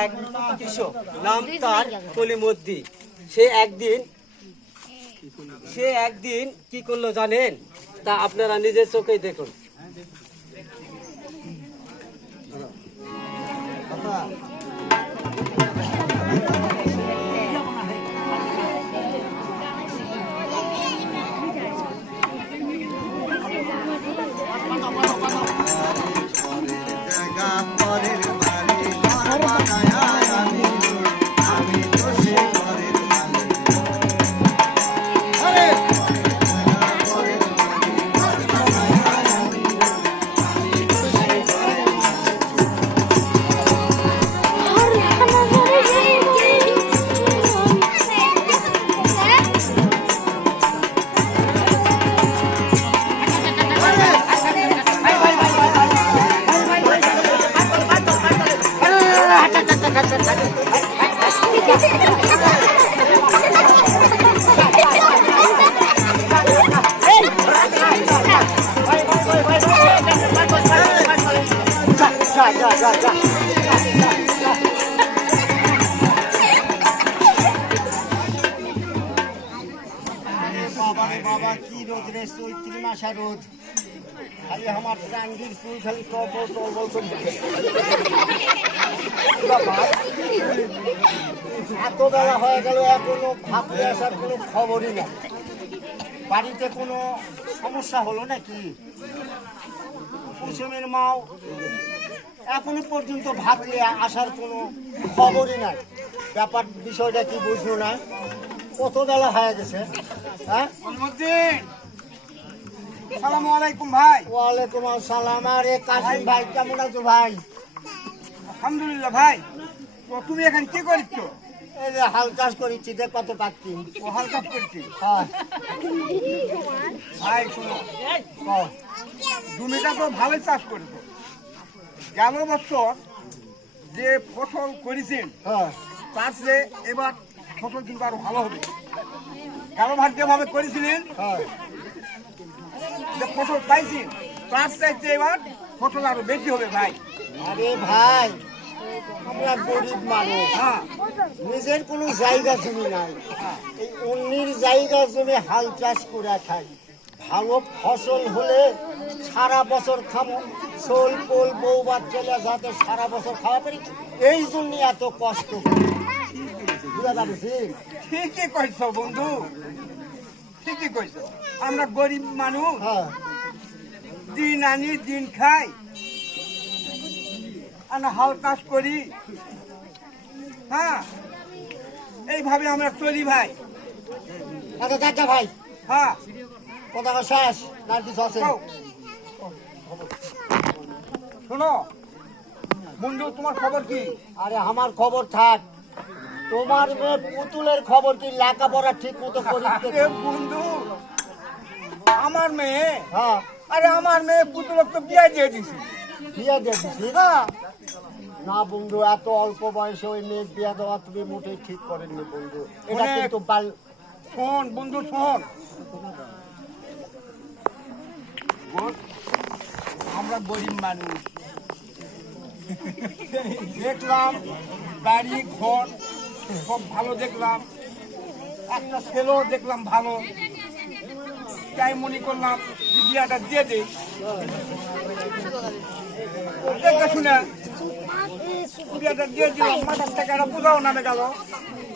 এক কৃষক নাম তার কলিমদ্দি। সে একদিন কি করলো জানেন? তা আপনারা নিজের চোখেই দেখুন। বাবা কি রোদ রে, চৈত্রি মাসা রোদ। খালি আমার চান্দির ফুল খালি টবল টবল করছে। এত বেলা হয়ে গেল এখনো ভাবতে আসার কোনো খবরই নেই। বাড়িতে কোনো সমস্যা হলো নাকি? কুসুমের মাও এখনো পর্যন্ত ভাবলে আসার কোনো খবরই নাই। ব্যাপার বিষয়টা কি বুঝলো না? কত বেলা হয়ে গেছে। হ্যাঁ, আসসালামু আলাইকুম ভাই। ওয়ালাইকুম আসসালাম। আরে কাশিম ভাই, কেমন আছো ভাই? আলহামদুলিল্লাহ ভাই। তো তুমি এখন কি করছ? এই যে হাল চাষ করেছি, দেখ কত পাচ্ছি। ও হাল কাজ করছি। হ্যাঁ, ভাই শোনো, কও। জমিটা তো ভালোই চাষ করেছো। গেল বছর যে ফসল করেছেন হ্যাঁ, তার চেয়ে এবার ফসল কিন্তু আরো ভালো হবে। গেল ভার যেভাবে করেছিলেন হ্যাঁ। যে ফসল পাইছেন তার চাইতে এবার ফসল আরো বেশি হবে ভাই। আরে ভাই, আমরা গরিব মানুষ। হ্যাঁ, নিজের কোনো জায়গা জমি নাই। এই অন্যের জায়গা জমি হাল চাষ করে খাই। ভালো ফসল হলে সারা বছর খাবো। সোল পোল বউ বাচ্চারা যাতে সারা বছর খাওয়া পারি, এই জন্য এত কষ্ট করি। বুঝা যাচ্ছে? ঠিকই কইছ বন্ধু, ঠিকই কইছ। আমরা গরিব মানুষ, হ্যাঁ, দিন আনি দিন খাই, আমরা হাল চাষ করি। হ্যাঁ, এইভাবে আমরা চলি ভাই। আচ্ছা চাচা ভাই, হ্যাঁ, কথা শেষ না কিছু আছে? কও। শোনো বন্ধু, তোমার খবর কি? আরে আমার খবর থাক, তোমার মেয়ে পুতুলের খবর কি? লেখাপড়া ঠিক মতো করিতে? এ বন্ধু, আমার মেয়ে, হ্যাঁ, আরে আমার মেয়ে পুতুলক তো বিয়ে দিয়ে দিছি। বিয়ে দিয়ে দিছি। হ্যাঁ, না বন্ধু, এত অল্প বয়সে ওই মেয়ে বিয়ে দেওয়া তুমি মোটেই ঠিক করেননি বন্ধু। এটা অনেক- কিন্তু বাল। শোন বন্ধু শোন, আমরা গরিব মানুষ, দেখলাম বাড়ি ঘর সব ভালো, দেখলাম একটা ছেলেও দেখলাম ভালো, তাই মনে করলাম যে বিয়াটা দিয়ে দিই। দেখে শুনে বিয়াটা দিয়ে দিলাম। মাথার থেকে একটা বোঝাও নামে গেল,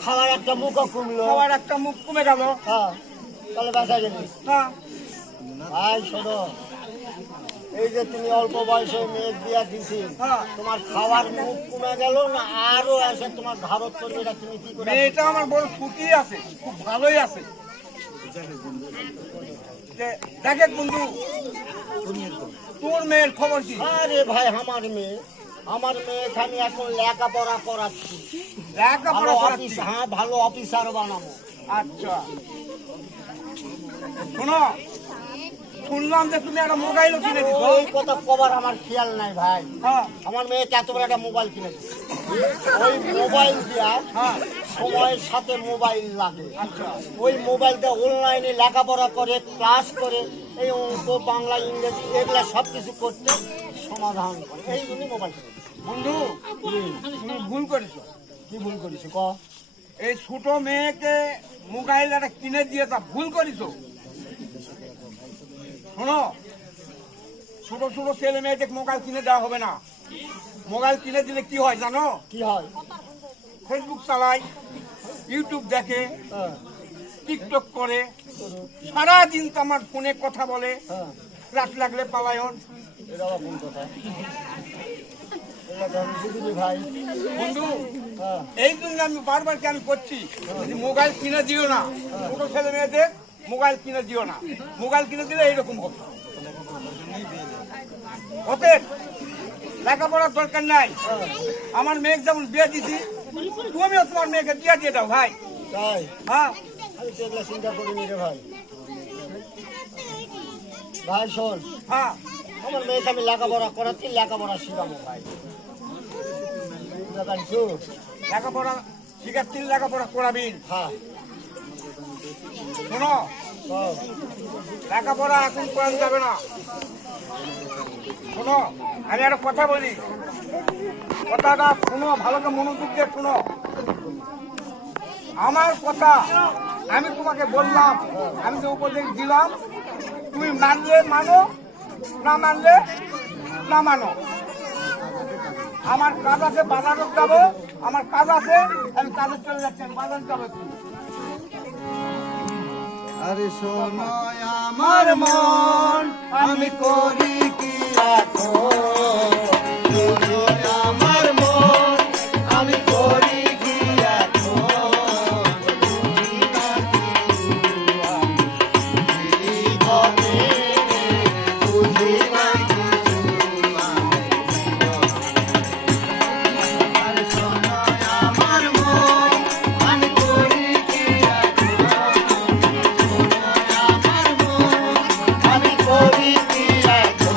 খাওয়ার একটা মুখও কমলো। সবার একটা মুখ কমে গেল। হ্যাঁ, তাহলে বাঁচা গেলি। হ্যাঁ, ভাই শোনো, এই যে তুমি অল্প বয়সে মেয়ে বিয়া দিছি, হ্যাঁ। তোমার খাওয়ার মুখ কমে গেল না আরো এসে তোমার ভারত করবে? এটা তুমি কি করে? মেয়েটা আমার বড় সুখী আছে, খুব ভালোই আছে। দেখে বন্ধু, তোর মেয়ের খবর কি? আরে ভাই, আমার মেয়ে এখানে এখন লেখাপড়া করাচ্ছি। লেখাপড়া করাচ্ছি। হ্যাঁ, ভালো অফিসার বানাবো। আচ্ছা শোনো, শুনলাম যে তুমি একটা মোবাইলও কিনে দিছো। ওই কথা কবার আমার খেয়াল নাই ভাই। হ্যাঁ, আমার মেয়েকে এত বড় একটা মোবাইল কিনে দিচ্ছে। ওই মোবাইল দিয়া হ্যাঁ, সময়ের সাথে মোবাইল লাগে। আচ্ছা ওই মোবাইলটা অনলাইনে লেখাপড়া করে, ক্লাস করে, এই অঙ্ক বাংলা ইংরেজি এগুলা সব কিছু করতে সমাধান করে। এই জন্যই মোবাইল কিনে দিচ্ছে। বন্ধু তুমি ভুল করেছো। কি ভুল করিস ক? এই ছোট মেয়েকে মোবাইল একটা কিনে দিয়ে তা ভুল করেছো। শোনো, ছোট ছোট ছেলে মেয়েদের মোবাইল কিনে দেওয়া হবে না। মোবাইল কিনে দিলে কি হয় জানো? কি হয়? ফেসবুক চালায়, ইউটিউব দেখে, হ্যাঁ, টিকটক করে, সারাদিন তো আমার ফোনে কথা বলে, হ্যাঁ, রাত লাগলে পালায়ন। এটা আবার কোন কথা? এটা তো আমি বুঝিনি ভাই। বন্ধু, হ্যাঁ, এই জন্য আমি বারবার কেন করছি, যদি মোবাইল কিনে দিও না, ছোট ছেলে মেয়েদের মোবাইল কিনে দিও না। মোবাইল কিনে দিলে এইরকম হবে। অতএব লেখাপড়ার দরকার নাই। আমার মেয়েকে যেমন বিয়ে দিছি, তুমিও তোমার মেয়েকে বিয়ে দিয়ে দাও ভাই। তাই হ্যাঁ, আমি তো এগুলো চিন্তা করিনি রে ভাই। ভাই শোন, হ্যাঁ, আমার মেয়েকে আমি লেখাপড়া করাচ্ছি, লেখাপড়া শিখাবো ভাই। জানছো? লেখাপড়া শিখাচ্ছি, লেখাপড়া করাবিন। হ্যাঁ, শোনো, কও। লেখাপড়া এখন করানো যাবে না। শোনো, আমি একটা কথা বলি, কথাটা শোনো, ভালো করে মনোযোগ দিয়ে শোনো। আমার কথা আমি তোমাকে বললাম, আমি যে উপদেশ দিলাম, তুমি মানলে মানো, না মানলে না মানো। আমার কাজ আছে, বাজারে যাবো, আমার কাজ আছে, আমি কাজে চলে যাচ্ছি, আমি বাজারে যাবো। আরে শোনো আমার মন, আমি করি কি এখন? শোনো আমার মন, আমি করি কি এখন? বুঝি না কিছু আমি জীবনে, বুঝি না কিছু আমি জীবনে। আরে শোনো আমার মন, আমি করি কি এখন? আমি করি কি এখন?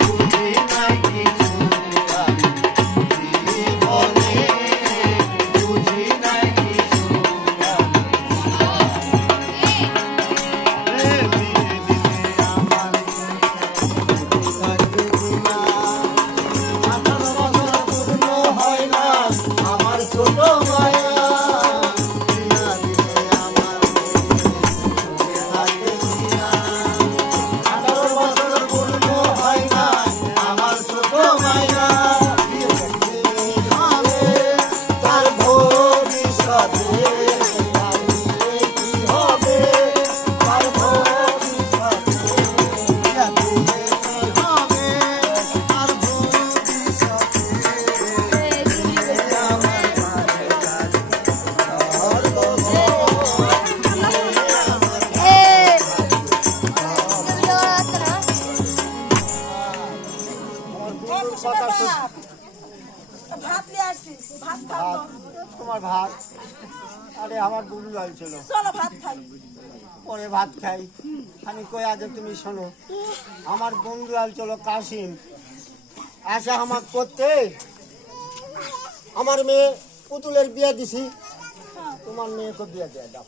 বুঝি না কিছু আমি জীবনে, বুঝি না কিছু আমি। ধীরে ধীরে আমার থাকবে কিনা, 18 বছর পূর্ণ হয় না আমার ছোট মায়া। ধীরে ধীরে আমার থাকবে কিনা, 18 বছর পূর্ণ হয় না আমার ছোট মায়া। হবে তার ভবিষ্যতে, জানিলে কি হবে তার ভবিষ্যতে, জানিলে কি হবে তার ভবিষ্যতে। আমার মাঝে কাছে ভাত নিয়ে আসছিস, ভাত খাও তো। তোমার ভাত, আরে আমার বুড়ি লাল ছিল, চলো ভাত খাই। পরে ভাত খাই। আমি কই আগে তুমি শোনো, আমার বন্ধু আল চলো কাশিম আসা আমার করতে, আমার মেয়ে পুতুলের বিয়ে দিছি, তোমার মেয়েকে বিয়ে দিয়ে দাও।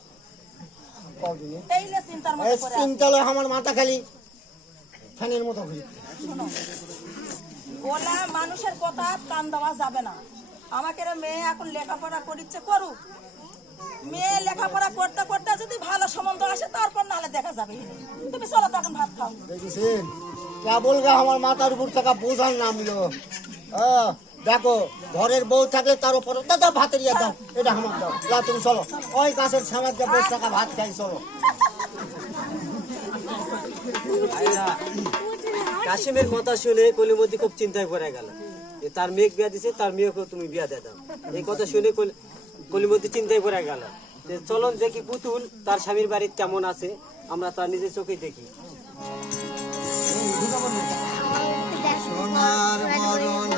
কদিনে এই লে চিন্তার মধ্যে পড়ে আছি। চিন্তালে আমার মাথা খালি ফ্যানের মতো ঘুরি। শোনো, বলা মানুষের কথা কান দেওয়া যাবে না। আমাকে রে মেয়ে এখন লেখাপড়া করিচ্ছে, করুক। মেয়ে লেখাপড়া করতে করতে যদি ভালো সম্বন্ধ আসে তারপর নাহলে দেখা যাবে। তুমি চলো তো এখন ভাত খাও। দেখেছেন কেবল গা আমার মাথার উপর থাকা বোঝার নামলো। দেখো ঘরের বউ থাকলে তার উপর দাদা ভাতের ইয়ে দাও, এটা আমার দাও, যা তুমি চলো ওই গাছের সামার দিয়ে বসে থাকা ভাত খাই চলো। কাশিমের কথা শুনে কলিমতি খুব চিন্তায় পড়ে গেল। যে তার মেয়ে বিয়া দিছে, তার মেয়েকেও তুমি বিয়া দিয়ে দাও। এই কথা শুনে কলিমতি চিন্তায় পড়ে গেল। যে চলন দেখি পুতুল তার স্বামীর বাড়ির কেমন আছে, আমরা তার নিজের চোখে দেখি। সোনার মরণ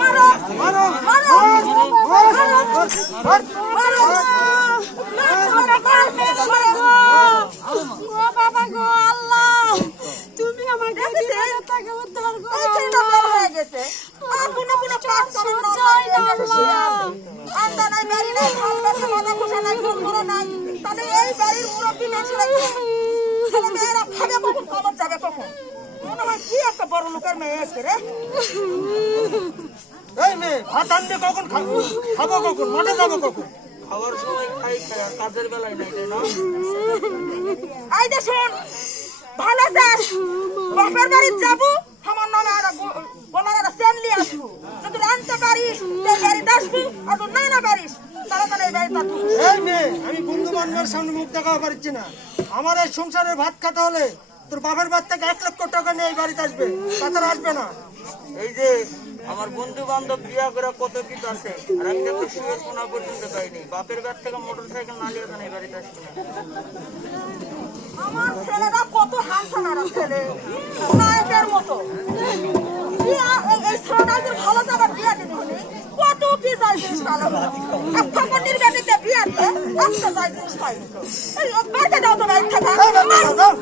মারো মারো মারো মারো বাবা গো আল্লাহ তুমি আমার টাকা উদ্ধার করো হয়ে গেছে কোনো কোনো কাজ করো না আন্দা নাই বাড়ি নাই ভালোবাসা মাথা খোসা নাই ঘর নাই তাহলে এই বাড়ির মুরব্বী মানুষ ছেলে মেয়েরা খাবে কখন খবর যাবে কখন মনে হয় কি একটা বড় লোকের মেয়ে এসে রে এই মেয়ে ভাত আনবে কখন খাবো কখন মাঠে যাবো কখন খাওয়ার সময় খাই খাই আর কাজের বেলায় নাই তাই না? এই যে শোন ভালো যাস বাপের বাড়ি যাবো আমার নামে একটা বলার একটা সেনলি আসবো যদি আনতে পারিস তোর বাড়িতে আসবো আর তোর না পারিস তাহলে এই বাড়িতে আসবো এই মেয়ে আমি বন্ধু বান্ধবের সামনে মুখ দেখাতে পারছি না আমার এই সংসারের ভাত খেতে হলে তোর বাপের বাড়ি থেকে 1 লক্ষ টাকা নিয়ে এই বাড়িতে আসবে তাছাড়া আসবে না। এই যে আমার বন্ধু বান্ধব বিয়া করে কত কিছু আছে আর আমি তো শুয়ের কোনা পর্যন্ত পাইনি বাপের বাড়ি থেকে মোটরসাইকেল না নিয়ে এই বাড়িতে আসবে না। আমার ছেলেরা কত হানসানারা ছেলে নায়কের মতো এই ছেলেটাকে ভালো যাবার বিয়া দিতে হলে কত কি যায় জিনিস ভালো একটা মন্দির বাড়িতে বিয়া দিয়ে একটা যায় জিনিস পাই এই বাড়িতে দাও তো বাড়ি থাকা বাড়িতে দাও